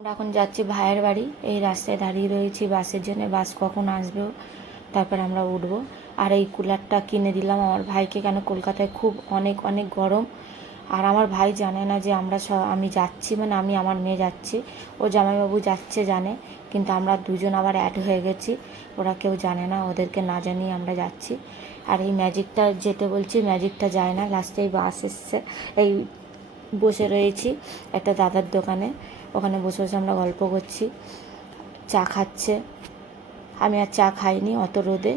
আমরা এখন যাচ্ছি ভাইয়ের বাড়ি। এই রাস্তায় দাঁড়িয়ে রয়েছি বাসের জন্য, বাস কখন আসবে তারপর আমরা উঠবো। আর এই কুলারটা কিনে দিলাম আমার ভাইকে, কেন কলকাতায় খুব অনেক অনেক গরম। আর আমার ভাই জানে না যে আমি যাচ্ছি, মানে আমি আমার মেয়ে যাচ্ছি, ও জামাইবাবু যাচ্ছে জানে, কিন্তু আমরা দুজন আবার অ্যাড হয়ে গেছি, ওরা কেউ জানে না, ওদেরকে না জানিয়ে আমরা যাচ্ছি। আর এই ম্যাজিকটা যেতে বলছি, ম্যাজিকটা যায় না, লাস্টেই বাস এসছে। এই বসে রয়েছি একটা দাদার দোকানে, ওখানে বসে বসে আমরা গল্প করছি, চা খাচ্ছে। আমি আর চা খাইনি অত রোদে।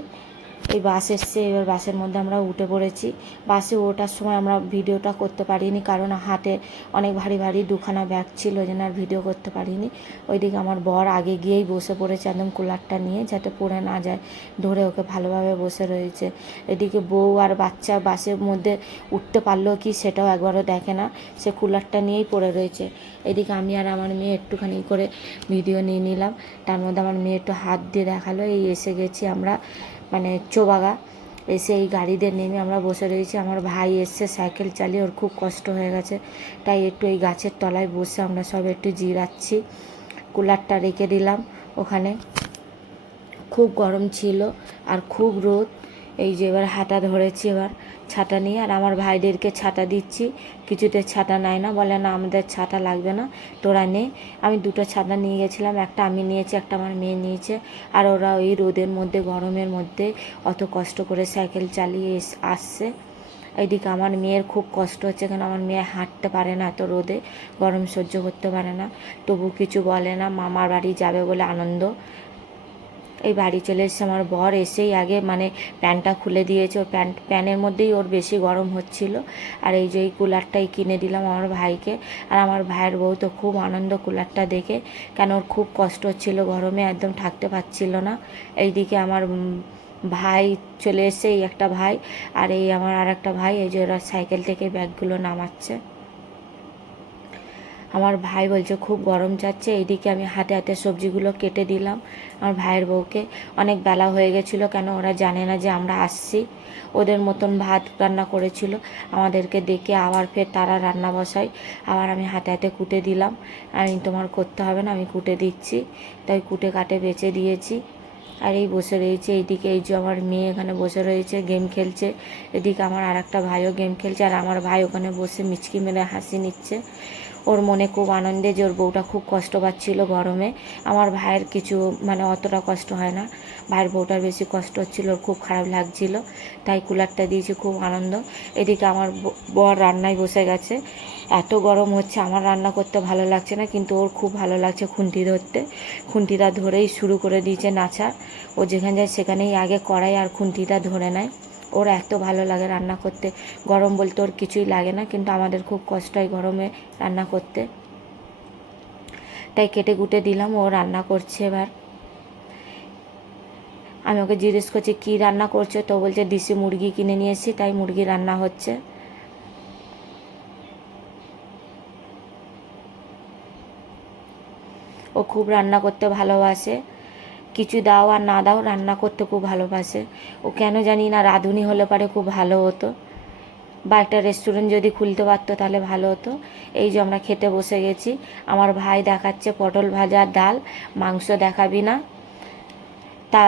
এই বাস এসছে, এবার বাসের মধ্যে আমরা উঠে পড়েছি। বাসে ওঠার সময় আমরা ভিডিওটা করতে পারিনি, কারণ হাতে অনেক ভারী ভারী দুখানা ব্যাগ ছিল, ওই জন্য আর ভিডিও করতে পারিনি। ওইদিকে আমার বর আগে গিয়েই বসে পড়েছে একদম কুলারটা নিয়ে, যাতে পড়ে না যায়, ধরে ওকে ভালোভাবে বসে রয়েছে। এদিকে বউ আর বাচ্চা বাসের মধ্যে উঠতে পারলো কি সেটাও একবারও দেখে না, সে কুলারটা নিয়েই পড়ে রয়েছে। এদিকে আমি আর আমার মেয়ে একটুখানি করে ভিডিও নিয়ে নিলাম। তার মধ্যে আমার মেয়ে একটু হাত দিয়ে দেখালো। এই এসে গেছি আমরা, মানে চোবাগা। এসে এই গাড়িতে নেমে আমরা বসে রয়েছি। আমার ভাই এসছে সাইকেল চালিয়ে, ওর খুব কষ্ট হয়ে গেছে, তাই একটু এই গাছের তলায় বসে আমরা সব একটু জিরাচ্ছি। কুলারটা রেখে দিলাম ওখানে, খুব গরম ছিল আর খুব রোদ। এই যে এবার হাঁটা ধরেছি, এবার ছাতা নিয়ে, আর আমার ভাইদেরকে ছাতা দিচ্ছি, কিছুতে ছাতা নেয় না, বলে না আমাদের ছাতা লাগবে না, তোরা নে। আমি দুটো ছাতা নিয়ে গেছিলাম, একটা আমি নিয়েছি, একটা আমার মেয়ে নিয়েছে। আর ওরা ওই রোদের মধ্যে গরমের মধ্যে অত কষ্ট করে সাইকেল চালিয়ে আসছে। এইদিকে আমার মেয়ের খুব কষ্ট হচ্ছে, কেন আমার মেয়ে হাঁটতে পারে না, এত রোদে গরম সহ্য করতে পারে না, তবু কিছু বলে না, মামার বাড়ি যাবে বলে আনন্দ। এই বাড়ি চলে এসেছে আমার বর, এসেই আগে মানে প্যান্টটা খুলে দিয়েছে, ওর প্যানের মধ্যেই ওর বেশি গরম হচ্ছিল। আর এই যে এই কুলারটাই কিনে দিলাম আমার ভাইকে। আর আমার ভাইয়ের বউ তো খুব আনন্দ কুলারটা দেখে, কেন ওর খুব কষ্ট হচ্ছিল গরমে, একদম থাকতে পারছিল না। এইদিকে আমার ভাই চলে এসেছে, এই একটা ভাই, আর এই আমার আর একটা ভাই, এই যে ওরা সাইকেল থেকে ব্যাগগুলো নামাচ্ছে। আমার ভাই বলছে খুব গরম যাচ্ছে। এইদিকে আমি হাতে হাতে সবজিগুলো কেটে দিলাম আমার ভাইয়ের বউকে। অনেক বেলা হয়ে গেছিলো, কেন ওরা জানে না যে আমরা আসছি। ওদের মতন ভাত রান্না করেছিল, আমাদেরকে ডেকে আবার ফের তারা রান্না বসায়। আবার আমি হাতে হাতে কুটে দিলাম, আমি তোমার করতে হবে না, আমি কুটে দিচ্ছি। তাই কুটে কাটে বেছে দিয়েছি। আর এই বসে রয়েছে এইদিকে, এই যে আমার মেয়ে এখানে বসে রয়েছে গেম খেলছে। এদিকে আমার আর একটা ভাইও গেম খেলছে, আর আমার ভাই ওখানে বসে মিচকি মেরে হাসি নিচ্ছে। ওর মনে খুব আনন্দে যে ওর বউটা খুব কষ্ট পাচ্ছিল গরমে। আমার ভাইয়ের কিছু মানে অতটা কষ্ট হয় না, ভাইয়ের বউটার বেশি কষ্ট হচ্ছিল, ওর খুব খারাপ লাগছিল, তাই কুলারটা দিয়েছি, খুব আনন্দ। এদিকে আমার বর রান্নায় বসে গেছে। এত গরম হচ্ছে, আমার রান্না করতে ভালো লাগছে না, কিন্তু ওর খুব ভালো লাগছে খুন্তি ধরতে। খুন্তিটা ধরেই শুরু করে দিয়েছে নাচা। ও যেখানে যায় সেখানেই আগে কড়াই আর খুন্তিটা ধরে নেয়। ওর এত ভালো লাগে রান্না করতে, গরম বলতে ওর কিছুই লাগে না, কিন্তু আমাদের খুব কষ্ট হয় গরমে রান্না করতে। তাই কেটে কুটে দিলাম, ও রান্না করছে। এবার আমি ওকে জিজ্ঞেস করছি কী রান্না করছো, তো বলছে দেশি মুরগি কিনে নিয়ে এসেছি, তাই মুরগি রান্না হচ্ছে। ও খুব রান্না করতে ভালোবাসে, কিছু দাও আর না দাও রান্না করতে খুব ভালোবাসে। ও কেন জানি না রাঁধুনি হলে পারে খুব ভালো হতো, বা একটা রেস্টুরেন্ট যদি খুলতে পারতো তাহলে ভালো হতো। এই যে আমরা খেতে বসে গেছি। আমার ভাই দেখাচ্ছে পটল ভাজা, ডাল, মাংস দেখাবি না। তা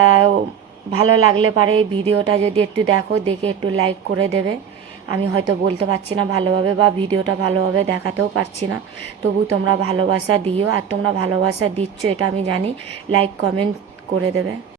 ভালো লাগলে পারে এই ভিডিওটা যদি একটু দেখো, দেখে একটু লাইক করে দেবে। আমি হয়তো বলতে পারছি না ভালোভাবে, বা ভিডিওটা ভালোভাবে দেখাতেও পারছি না, তবু তোমরা ভালোবাসা দিও, আর তোমরা ভালোবাসা দিচ্ছ এটা আমি জানি। লাইক কমেন্ট করে দেবে।